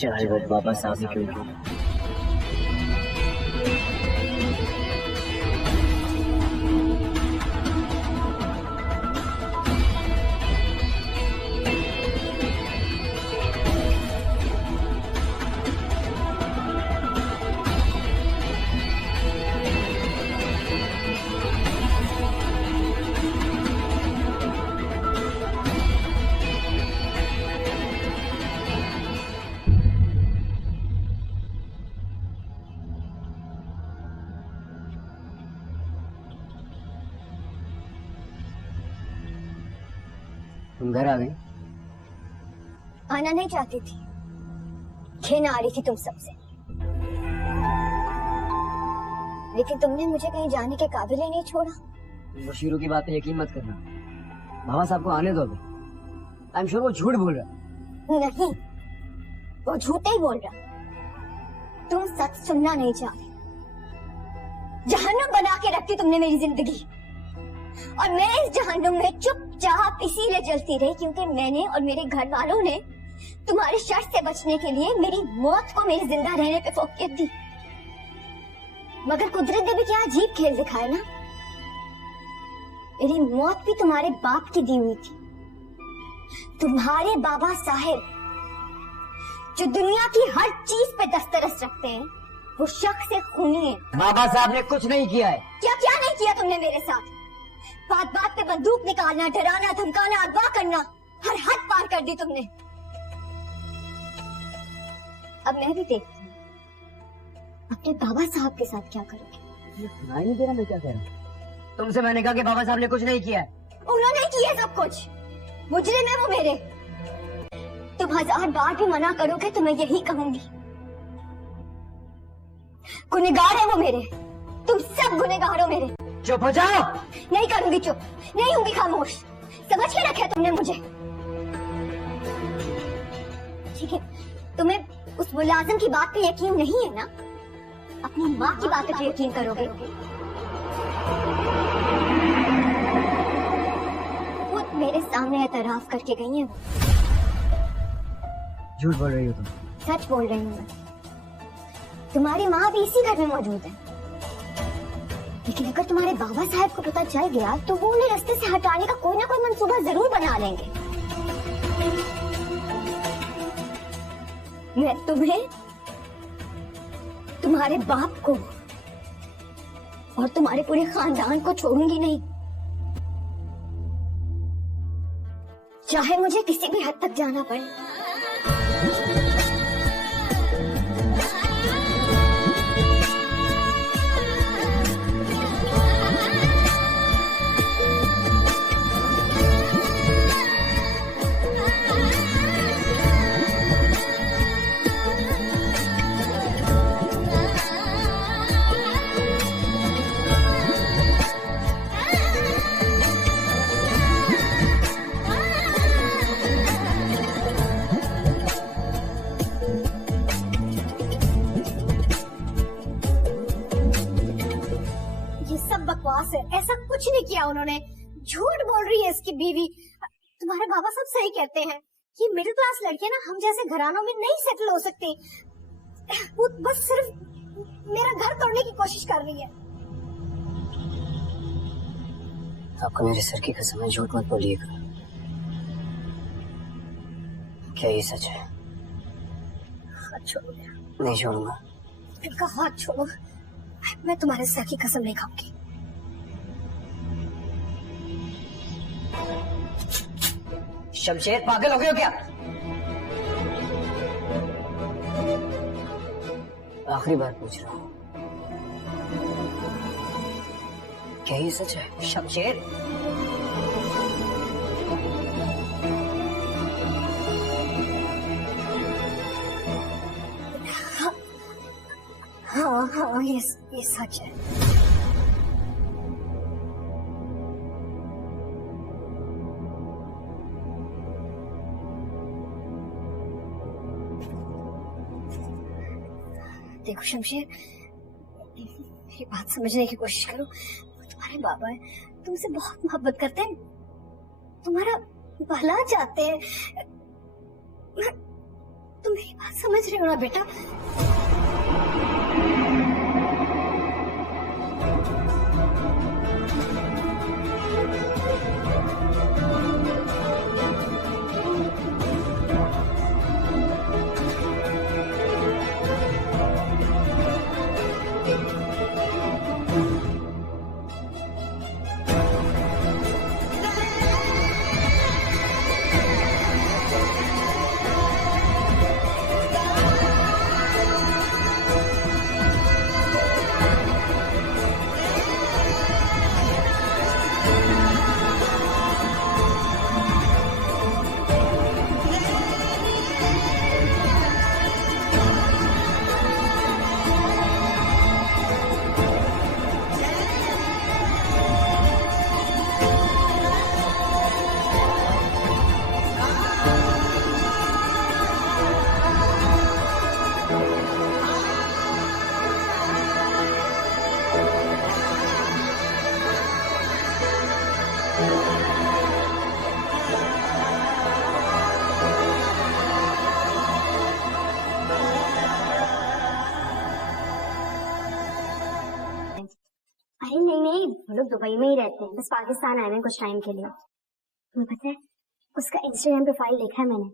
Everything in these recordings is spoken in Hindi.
चाहे वो वापस आ भी क्यों। तुम घर आ गई? आना नहीं चाहती थी, घिन आ रही थी तुम सबसे, लेकिन तुमने मुझे कहीं जाने के काबिल ही नहीं छोड़ा। वो शीरू की बात पे यकीन मत करना, बाबा साहब को आने दो अभी। आई एम श्योर वो झूठ बोल रहा। नहीं, वो झूठ ही बोल रहा, तुम सच सुनना नहीं चाहते। जहन्नुम बना के रखती तुमने मेरी जिंदगी, और मैं इस जहन्नुम में चुपचाप इसीलिए जलती रही क्योंकि मैंने और मेरे घर वालों ने तुम्हारे शर से बचने के लिए मेरी मौत को मेरे जिंदा रहने पे फोकियत दी। मगर कुदरत ने भी क्या अजीब खेल दिखाया ना। मेरी मौत भी तुम्हारे बाप की दी हुई थी, तुम्हारे बाबा साहेब जो दुनिया की हर चीज पे दस्तरस रखते हैं, वो शख्स से खूनी है। बाबा साहब ने कुछ नहीं किया है। क्या क्या नहीं किया तुमने मेरे साथ? बात बात पे बंदूक निकालना, डराना, धमकाना, अगवा करना, हर हद पार कर दी तुमने। अब मैं भी देखती हूँ अपने बाबा साहब के साथ क्या करोगे। सुनाई नहीं दे रहा मैं क्या कह रहा हूँ? तुमसे मैंने कहा कि बाबा साहब ने कुछ नहीं किया है। उन्होंने किया सब कुछ, मुजरिम है वो मेरे। तुम 1000 बार भी मना करोगे तो मैं यही कहूंगी, गुनहगार है वो मेरे। तुम सब गुनहगार हो मेरे। चुप हो जाओ। नहीं करूंगी चुप, नहीं होंगी खामोश। समझ के रखा तुमने मुझे। ठीक है, तुम्हें उस मुलाजिम की बात पे यकीन नहीं है ना? अपनी माँ की बात पे यकीन करोगे। खुद मेरे सामने एतराफ करके गई है वो। झूठ बोल रही हो तुम। सच बोल रही हूँ मैं। तुम्हारी माँ भी इसी घर में मौजूद है, लेकिन अगर तुम्हारे बाबा साहब को पता चल गया तो वो उन्हें रास्ते से हटाने का कोई ना कोई मंसूबा जरूर बना लेंगे। मैं तुम्हें, तुम्हारे बाप को और तुम्हारे पूरे खानदान को छोड़ूंगी नहीं, चाहे मुझे किसी भी हद तक जाना पड़े। ऐसा कुछ नहीं किया उन्होंने, झूठ बोल रही है इसकी बीवी। तुम्हारे बाबा सब सही कहते हैं कि मिडिल क्लास लड़कियां ना हम जैसे घरानों में नहीं सेटल हो सकती। वो बस सिर्फ मेरा घर तोड़ने की कोशिश कर रही है। आपको मेरे सर की कसम है, झूठ मत बोलिएगा। क्या ये सच है? हाथ छोड़ो। नहीं छोड़ूंगा। इनका हाथ छोड़ो, मैं तुम्हारे सर की कसम नहीं खाऊंगी। शमशेर पागल हो गए हो क्या? आखिरी बार पूछ रहा हूँ, क्या ये सच है? शमशेर हाँ, ये सच है। देखो शमशेर, मेरी बात समझने की कोशिश करो। वो तुम्हारे बाबा है, तुमसे बहुत मोहब्बत करते हैं, तुम्हारा भला चाहते हैं। तुम मेरी बात समझ रहे हो ना बेटा? अरे नहीं नहीं, वो लोग दुबई में ही रहते हैं, बस पाकिस्तान आए हैं कुछ टाइम के लिए। तुम्हें पता है, उसका इंस्टाग्राम प्रोफाइल देखा है मैंने,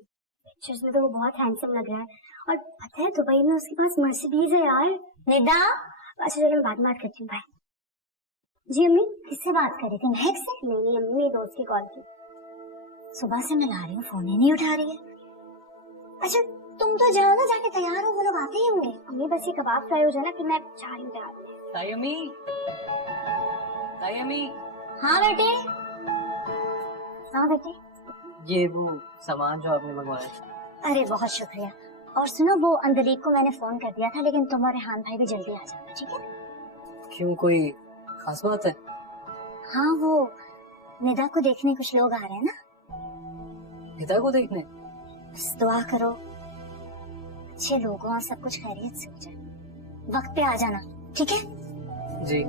पिक्चर्स में तो वो बहुत हैंडसम लग रहा है। और पता है दुबई में उसके पास मर्सिडीज है यार। निदा, अच्छा चलो मैं बाद में बात करती हूँ, बाय। जी अम्मी, किससे बात कर रही थी? महक से? नहीं नहीं अम्मी, मेरी दोस्त की कॉल की। सुबह से मिला रही हूँ, फोन ही नहीं उठा रही है। अच्छा तुम तो जाओ ना, जाके तैयार हो, वो लोग आते ही होंगे। अम्मी बस ये कबाब फ्राई हो जाए ना, फिर मैं जा रही हूँ तैयार होने। ताई अम्मी, ताई अम्मी। हाँ बेटे। हाँ बेटे। ये वो सामान जो आपने मंगवाया था। अरे बहुत शुक्रिया। और सुनो, वो अंदलीक को मैंने फोन कर दिया था, लेकिन तुम और रेहान भाई भी जल्दी आ जाना, ठीक है? क्यों, कोई खास बात है? हाँ, वो निदा को देखने कुछ लोग आ रहे हैं ना। निदा को देखने? बस दुआ करो अच्छे लोगों और सब कुछ खैरियत से हो जाए। वक्त पे आ जाना, ठीक है? जी।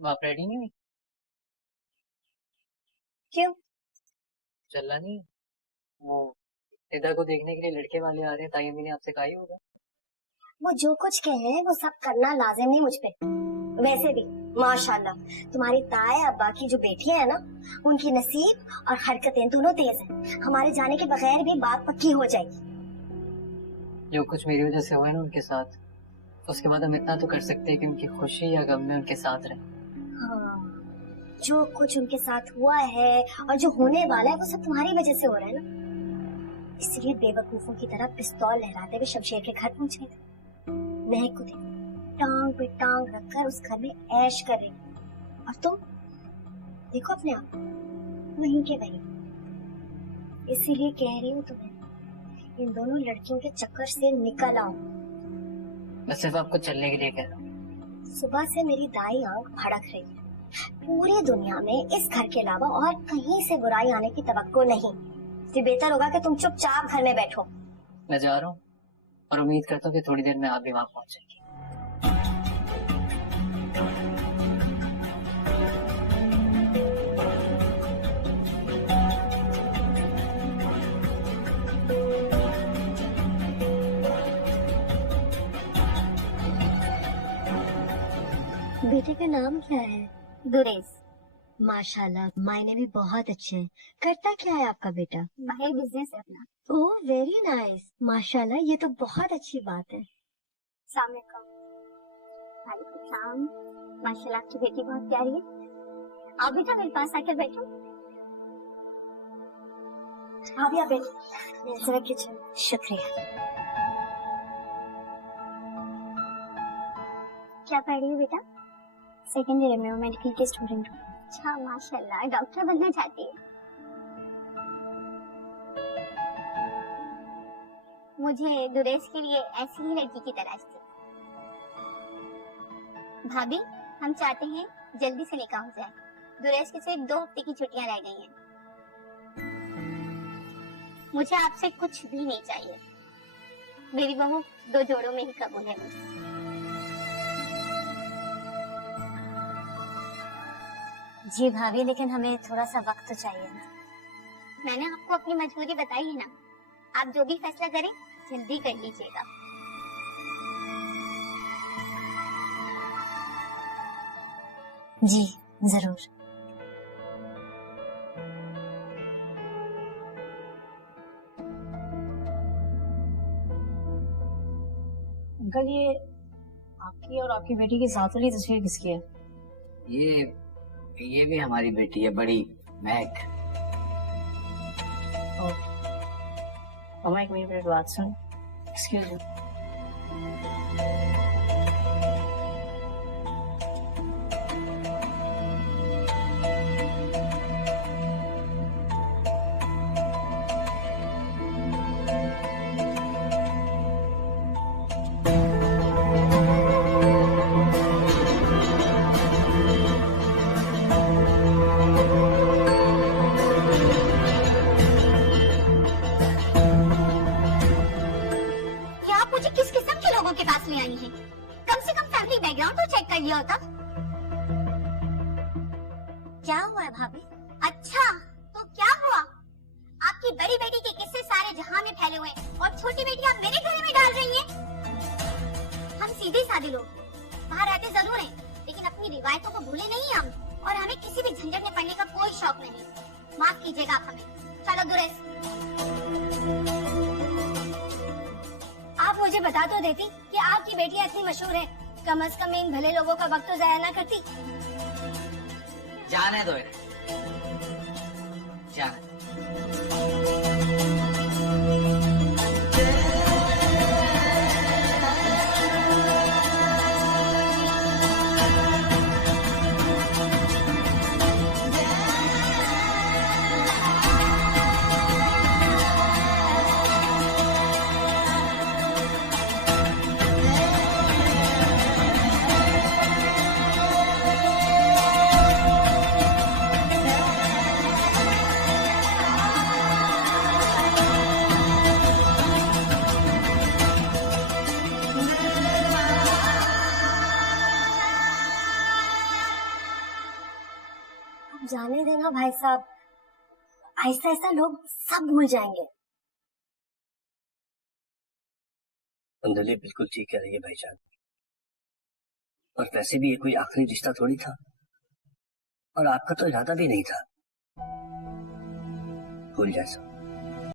आप रेडी नहीं हुई? क्यों? चलना नहीं? वो निदा को देखने के लिए लड़के वाले आ रहे हैं, ताई अम्मी ने आपसे कहा ही होगा। वो जो कुछ कहे वो सब करना लाजिम नहीं मुझ पे। वैसे भी माशाल्लाह तुम्हारी ताए अब्बा की जो बेटियां है ना, उनकी नसीब और हरकतें दोनों तेज हैं। हमारे जाने के बगैर भी बात पक्की हो जाएगी। जो कुछ मेरी वजह से हुआ है ना उनके साथ, उसके बाद हम इतना तो कर सकते हैं कि उनकी खुशी या गम में उनके साथ रहे। हाँ, जो कुछ उनके साथ हुआ है और जो होने वाला है वो सब तुम्हारी वजह से हो रहा है ना। इसलिए बेवकूफों की तरह पिस्तौल लहराते हुए शमशेर के घर पहुंच गए थे। महक को देखो, टांग पे टांग रखकर उस घर में ऐश कर रही, और तुम देखो अपने आप वहीं के वहीं। इसीलिए कह रही हूँ तुम्हें, इन दोनों लड़कियों के चक्कर से निकल आओ। मैं सिर्फ आपको चलने के लिए कह रहा हूँ। सुबह से मेरी दाई आंख भड़क रही है। पूरी दुनिया में इस घर के अलावा और कहीं से बुराई आने की तवक्को नहीं। ये बेहतर होगा कि तुम चुपचाप घर में बैठो। मैं जा रहा हूँ और उम्मीद करता हूँ कि थोड़ी देर में आप भी वहाँ पहुँच जाएंगे। बेटे का नाम क्या है? दुरेस। माशाल्लाह, मायने भी बहुत अच्छे हैं। करता क्या है आपका बेटा? बाहर बिजनेस है अपना। ओह वेरी नाइस, माशाल्लाह, ये तो बहुत अच्छी बात है। अस्सलाम वालेकुम। सलाम। माशाल्लाह आपकी बेटी बहुत प्यारी है। आप बेटा मेरे पास आकर बैठो। आप यहाँ बैठो, जरा किचन। शुक्रिया। क्या पढ़ रही हो बेटा? सेकेंड ईयर में हूँ, मेडिकल की स्टूडेंट हूँ। अच्छा माशाल्लाह, डॉक्टर बनना चाहती है? मुझे दुरेश के लिए ऐसी ही लड़की की तलाश थी। भाभी, हम चाहते हैं जल्दी से निकाह हो जाए। दुरेश के सिर्फ 2 हफ्ते की छुट्टियां रह गई हैं। मुझे आपसे कुछ भी नहीं चाहिए। मेरी बहू 2 जोड़ों में ही कबूल है मुझे। जी भाभी, लेकिन हमें थोड़ा सा वक्त तो चाहिए ना। मैंने आपको अपनी मजबूरी बताई है ना। आप जो भी फैसला करें जल्दी कर लीजिएगा। जी जरूर। अंकल, ये आपकी और आपकी बेटी की साथ वाली तस्वीर किसकी है? ये भी हमारी बेटी है, बड़ी महक। मम्मा, एक मिनट बात सुन। Excuse me. क्या हुआ है भाभी? अच्छा, तो क्या हुआ? आपकी बड़ी बेटी के किस्से सारे जहां में फैले हुए और छोटी बेटी आप मेरे घर में डाल रही हैं। हम सीधे साधे लोग बाहर आते जरूर हैं, लेकिन अपनी रिवायतों को भूले नहीं हम, और हमें किसी भी झंझट में पड़ने का कोई शौक नहीं। माफ कीजिएगा आप हमें। चलो दुरेश, आप मुझे बता तो देती कि आपकी बेटी इतनी मशहूर है, कम से कम इन भले लोगों का वक्त तो जाया ना करती। जाने दो इन्हें, जाने। जाने देना भाई साहब, ऐसा ऐसा लोग सब भूल जाएंगे। अंजलि बिल्कुल ठीक कह रही है भाईजान, और वैसे भी ये कोई आखिरी रिश्ता थोड़ी था, और आपका तो इरादा भी नहीं था। भूल जाए सब।